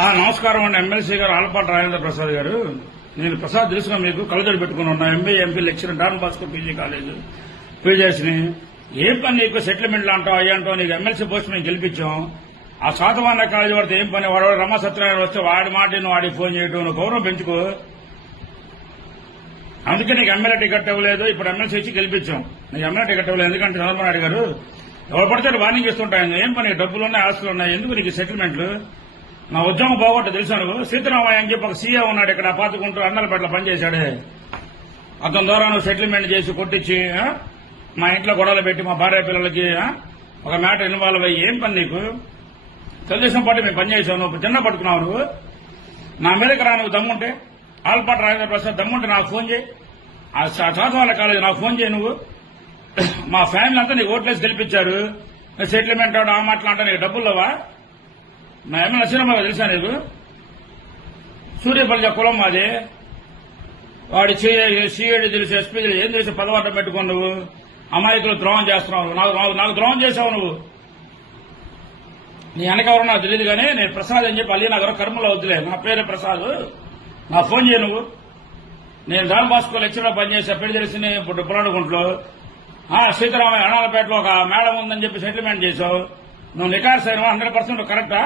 ఆ నమస్కారం అండి. ఎమ్మెల్సీ గారు ఆలపాటి రాజేంద్ర ప్రసాద్ గారు. నేను ప్రసాద్ తెలుసుగా మీకు కలజోడు పెట్టుకుని ఉన్నా. MB MP lecture Don Bosco PG college. పీజీఎస్ని ఏం పని నీకు సెటిల్మెంట్లు అంటావు అయ్యి అంటావు? నీకు ఎమ్మెల్సీ పోస్ట్ మేము గెలిపించాం. ఆ శాతవాన కాలేజీ వాడితే ఏం పని? వాడు రమా సత్యనారాయణ వస్తే వాడి మాట నువ్వు వాడికి ఫోన్ చేయటం నువ్వు గౌరవం పెంచుకో. అందుకే నీకు ఎమ్మెల్యే టికెట్ ఇవ్వలేదు. ఇప్పుడు ఎమ్మెల్సీ వచ్చి గెలిపించాం. నీకు ఎమ్మెల్యే టికెట్ ఇవ్వలేదు. ఎందుకంటే చంద్రబాబు నాయుడు గారు ఎవరు పడితే వార్నింగ్ ఇస్తుంటాయి ఏం పని? డబ్బులు ఉన్నాయి ఆస్తులు ఉన్నాయి. ఎందుకు నీకు సెటిల్మెంట్లు? నా ఉద్యోగం బాగొట్టు తెలుసా నువ్వు సీతారామయ్య అని చెప్పి ఒక సీఏ ఉన్నాడు ఇక్కడ పాతుకుంటూ అన్నలపేటలో పనిచేశాడే. అతని ద్వారా నువ్వు సెటిల్మెంట్ చేసి కొట్టించి మా ఇంట్లో గొడవలు పెట్టి మా భార్య పిల్లలకి ఒక మ్యాటర్ ఇన్వాల్వ్ అయ్యి ఏం పని నీకు? తెలుగుదేశం పార్టీ మేము పనిచేశాను చిన్న పట్టుకున్నావు నువ్వు. నా మీదకి రా నువ్వు దమ్ముంటే. ఆల్పాటి రాజేంద్ర ప్రసాద్ దమ్ముంటే నాకు ఫోన్ చేయి. ఆ చాతవాళ్ళ కాలేజ్ నాకు ఫోన్ చేయి నువ్వు. మా ఫ్యామిలీ అంతా నీకు ఓట్లేసి గెలిపించారు. సెటిల్మెంట్ ఆ మాట్లాడటా నీకు డబ్బుల్లోవా మా ఏమైనా నరసింహరావు తెలుసా నీకు? సూర్యపల్లి కులం మాది. వాడి సీఏడి తెలుసు ఎస్పీ తెలుసు ఏం తెలుసు పదవాటం పెట్టుకుని నువ్వు. అమాయకులు ద్రోహం చేస్తున్నావు. నాకు నాకు- ద్రోహం చేసావు నువ్వు. నీ వెనకెవరో నాకు తెలియదు కానీ నేను ప్రసాద్ అని చెప్పి అల్లి నగర్ కర్మలో వద్దులే. నా పేరు ప్రసాద్. నా ఫోన్ చేయ నువ్వు. నేను దాని బాస్కో లెక్చర్లో పనిచేసి పెళ్ళి తెలిసి ఇప్పుడు పులాడుకుంట్లో ఆ సీతారామయ్య అనాలపేటలో ఒక మేడం ఉందని చెప్పి సెటిల్మెంట్ చేసావు నువ్వు నికార్స్ అయినా హండ్రెడ్ పర్సెంట్ కరెక్టా?